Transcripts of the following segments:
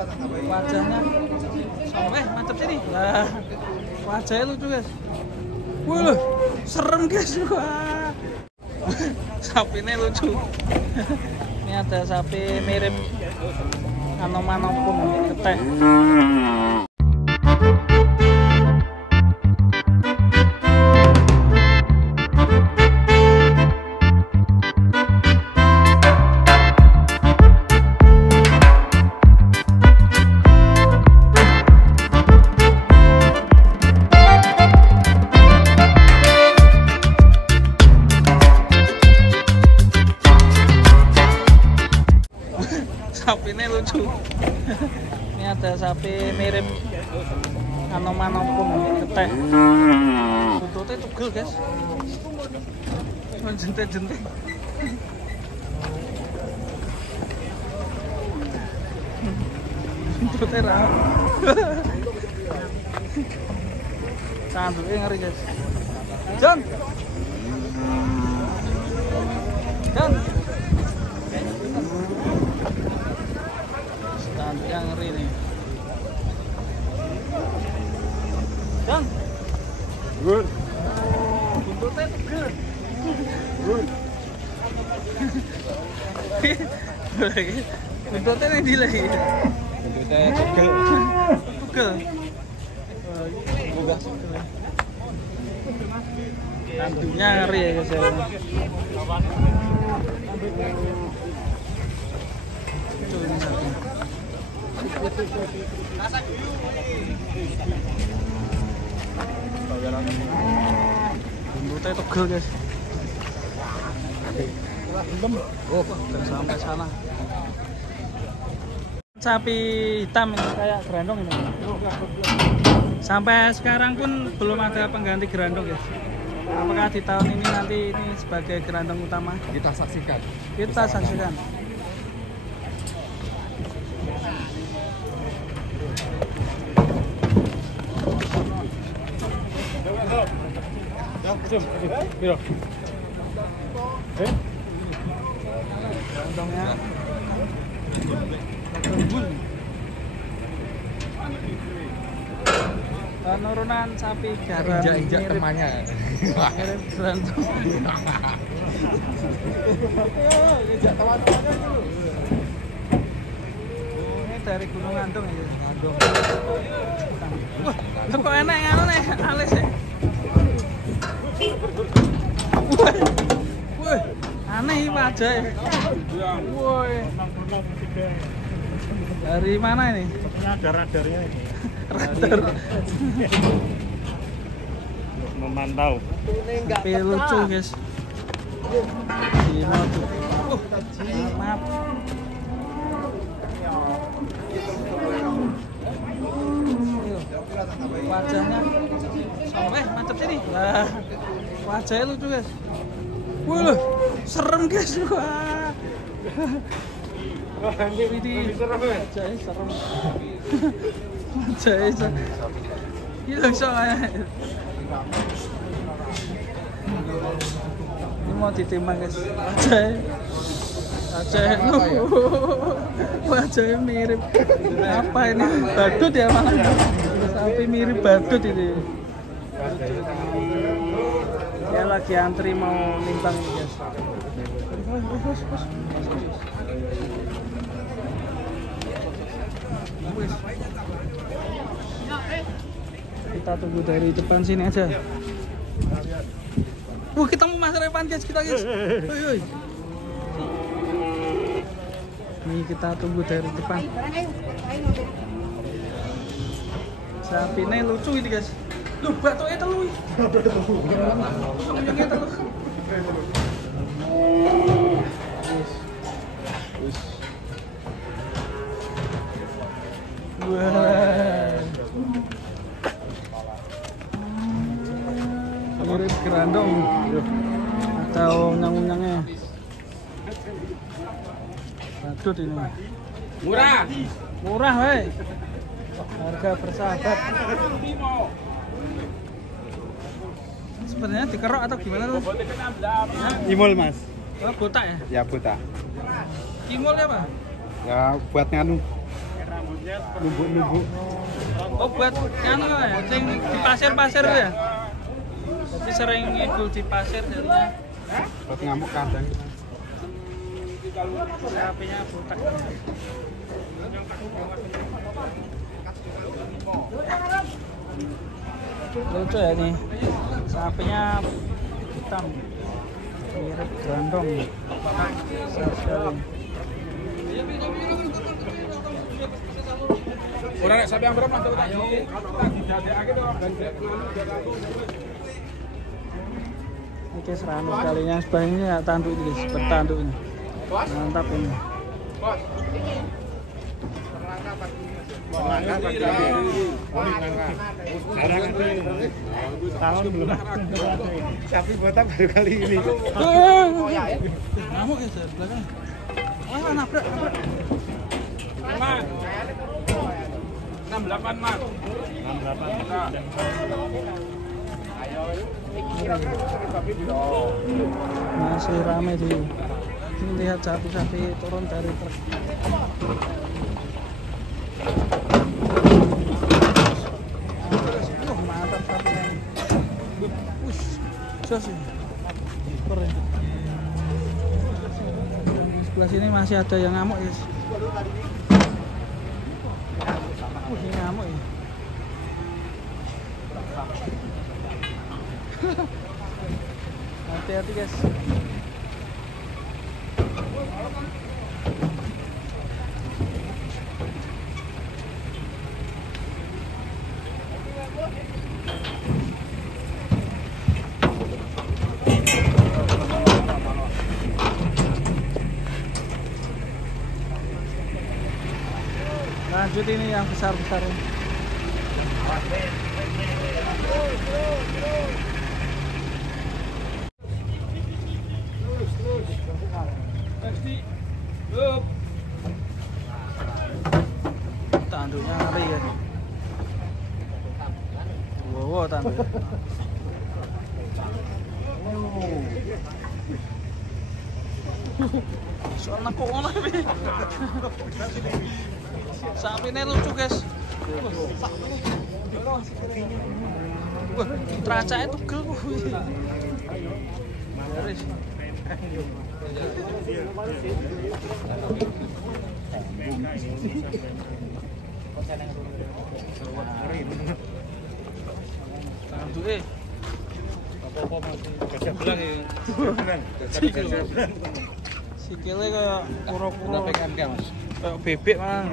Wajahnya mantap sini. Lah, wajahnya lucu guys. Wih loh, serem guys. Wah. Sapinya lucu. Ini ada sapi mirip Anomanopun ketek. Sapinya lucu. Ini ada sapi mirip Anomanopun ketek. Buntutnya tugel guys. Jentik-jentik. Buntutnya rapi. Tanduknya ngeri guys. John. Yang ngeri nih. John. Good. Buntutnya tugel. Good. Buntutnya ini di lagi. Buntutnya tugel. Tugel. Tanduknya ngeri ya guys ya. Buntutnya tugel guys. Oh, dan sampai sana. Sapi hitam ini kayak gerandong ini. Sampai sekarang pun belum ada pengganti gerandong guys. Apakah di tahun ini nanti ini sebagai gerandong utama? Kita saksikan. Kita saksikan. Gerandongnya penurunan sapi garam Injak temannya. mirip gerandong. Ini dari Gunung Andong ya. Wah, kok enak ngono nih alis ya. Woi, aneh ini wajah. Woi. Dari mana ini? Sepertinya ada radarnya ini. Radar. Memantau. Tapi lucu guys. Gila tuh. Maaf. Wajahnya mantap sini. Lah, wajahnya lucu guys. Wih loh, serem guys. Wah. Ini wajahnya serem. Wajahnya serem. Gila soalnya. Ini mau ditimbang guys. Wajahnya mirip apa ini? Badut ya malah. Sapi mirip badut ini. Ya lagi antri mau nimbang ini guys. Kita tunggu dari depan sini aja. Wah, kita mau masuk depan guys kita guys. Woi. Ini kita tunggu dari depan. Sapinya lucu ini guys. Loh, batuknya telu. Batuknya telu. Wah. Mirip gerandong. Atau nyang-nyangnya. Badut ini. Murah. Murah, weh. Harga bersahabat. Sebenarnya dikerok atau gimana tuh? Imul mas. Oh, botak ya? Ya botak. Imul ya pak? Ya buat nganu. Numbuk-numbuk. Oh buat anu ya, sing di pasir-pasir itu ya. Jadi sering ngidul di pasir jadinya. Buat ngamuk kandang. Sapinya botak. Lucu ya nih. Sapinya hitam. Mirip grandong. Besar sekali. Orang sapi yang berapa? Ini guys rame sekali yang sebelah ini ya tanduk ini guys, bertanduk ini. Mantap ini. Tahun belum. Sapi botak baru kali ini. Ngamuk guys dari belakang. Wah nabrak. 68 Mas. 68. Masih ramai di ini, lihat sapi-sapi turun dari truk. Mantap sapinya. Wush, sos ini. Super ya. Di sebelah sini masih ada yang ngamuk guys. Ini ngamuk ya. Hati-hati guys. Lanjut ini yang besar-besar ini. Tanduknya ngeri ya. Wow, tanduk. Soalnya kok ngono iki. Sapine lucu guys. Wah, tracake tugel kuwi. Garis. Tanduke. Apa-apa masih gajah belang ya. Sikile kayak kura-kura PKMK Mas. Kayak bebek mah.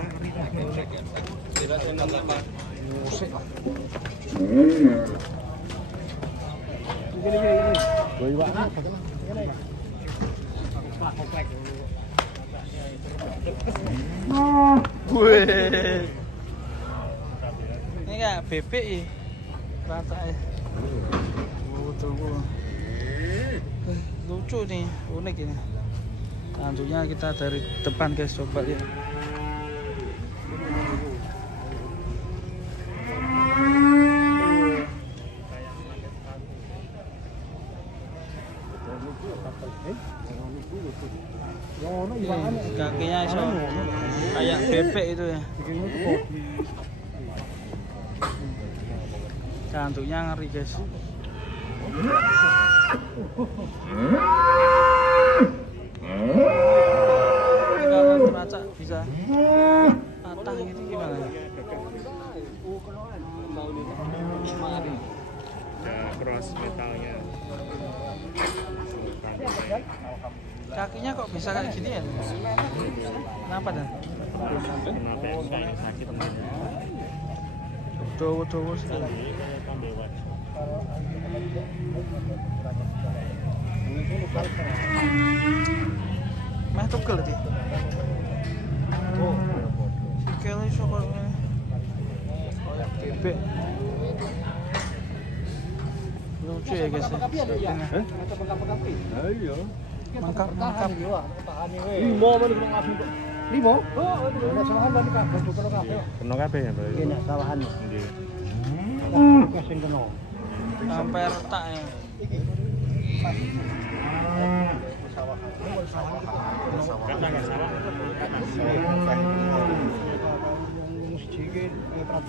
Musik. Ini kayak bebek ya. Rasanya. Lucu nih, unik ini. Tentunya kita dari depan guys, coba lihat. Kakinya iso kayak bebek itu ya. Cantuknya ngeri guys. Kalau teracak bisa patah gitu gimana ya? Nah, cross metalnya. Kakinya kok bisa kayak gini ya? Kenapa dah? Kenapa sakit? Dowo-dowo sekali. Meh tugel iki. Sikile iso kok bebek. Lucu ya guys. Iya. Mangkap. Limo men ning ngaji. Limo? Oh, nek sawahan berarti kabeh kena kabeh. Kena kabeh ya, Pak. Iya, nek sawahan. Nggih. Sing kena. Sampai retak ya.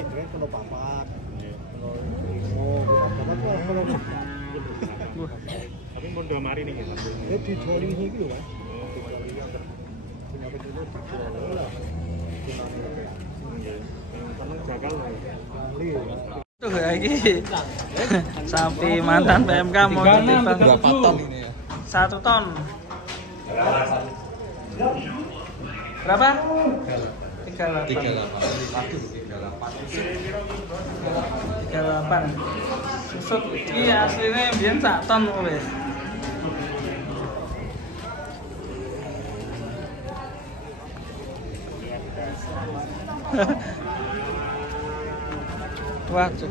kan kena papat. Oh, kalau Tapi mau damari nih kan. dijual ini gitu kan. Karena gagal lah. Tuh lagi sapi mantan PMK mau ditimbang Berapa ton ini ya? 1 ton. Berapa? 38. 38. Susut iki asline biyen 1 ton wis. Waduh.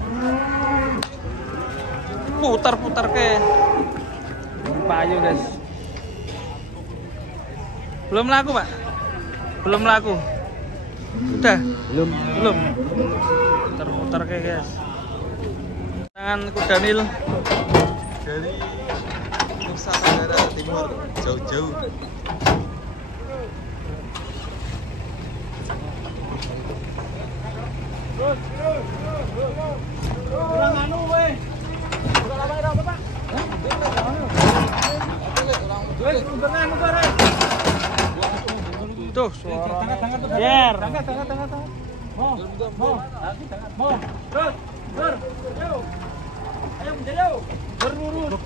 Putar-putar ke payu guys. Belum laku Pak? Belum laku. Udah? Belum. Putar-putar ke guys. Tangan kuda Nil Dari Nusa Tenggara Timur jauh-jauh. Kurang anu weh. Kurang apa itu Pak? Kurang anu tuh suara. Biar. Tengah. Mau. Terus. Ayo. Ayo menjauh. Berlurus.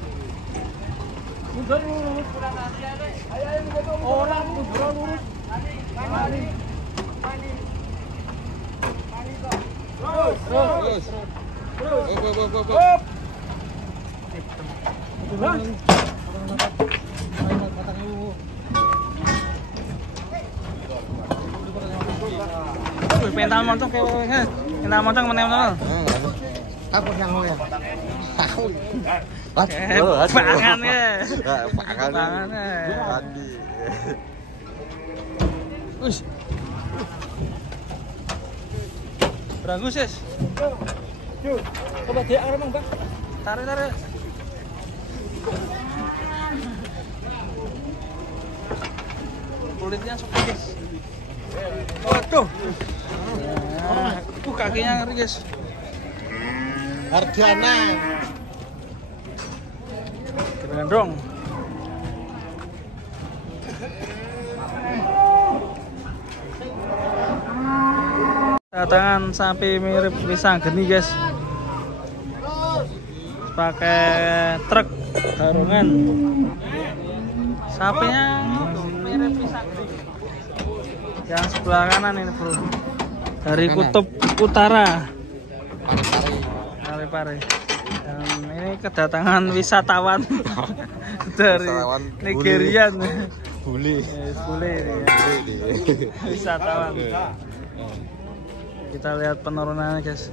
Mundur lurus. Ayo menjauh. Orang mundur lurus. Mani. Terus. Hop. Pental moncong kayak pental moncong menel. Aku yang mau ya. Pangan ya. Pangan ya. Us. Bagus yes. Yuk. Coba dia arah Bang. Tarik. Kulitnya sok guys. Waduh. Kakinya ngeri guys. Hardiana. Gerandong. Datangan sapi mirip pisang geni guys. Pakai truk garungan. Sapinya mirip pisang geni. Yang sebelah kanan ini bro. Dari kutub utara. Parepare. Dan ini kedatangan wisatawan dari Nigerian. Bule. Bule ini ya. Wisatawan. Kita lihat penurunannya guys.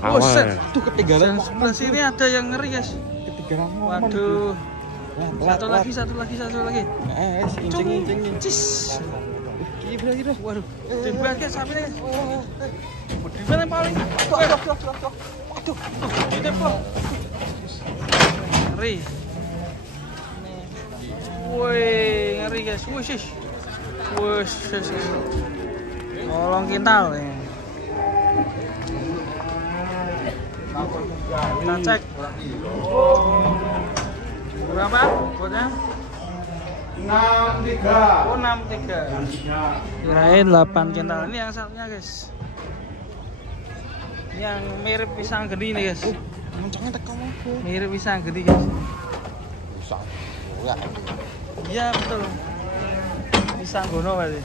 Buset, tuh ketinggalan. Sebelah sini ada yang ngeri guys. Waduh. Satu lagi. Incing. Cis. Waduh. Dibuat guys sapi guys. Di mana paling? Waduh. Ini po. Ngeri. Woi, ngeri guys. Wush. Tolong kintal nih. Kita cek. Berapa? Botnya? 63. Oh, 63. Kirain 8 kintal. Ini yang satunya, guys. Yang mirip pisang gede nih, guys. Mirip pisang gede, guys. Pisang. Iya, betul. Pisang gono berarti.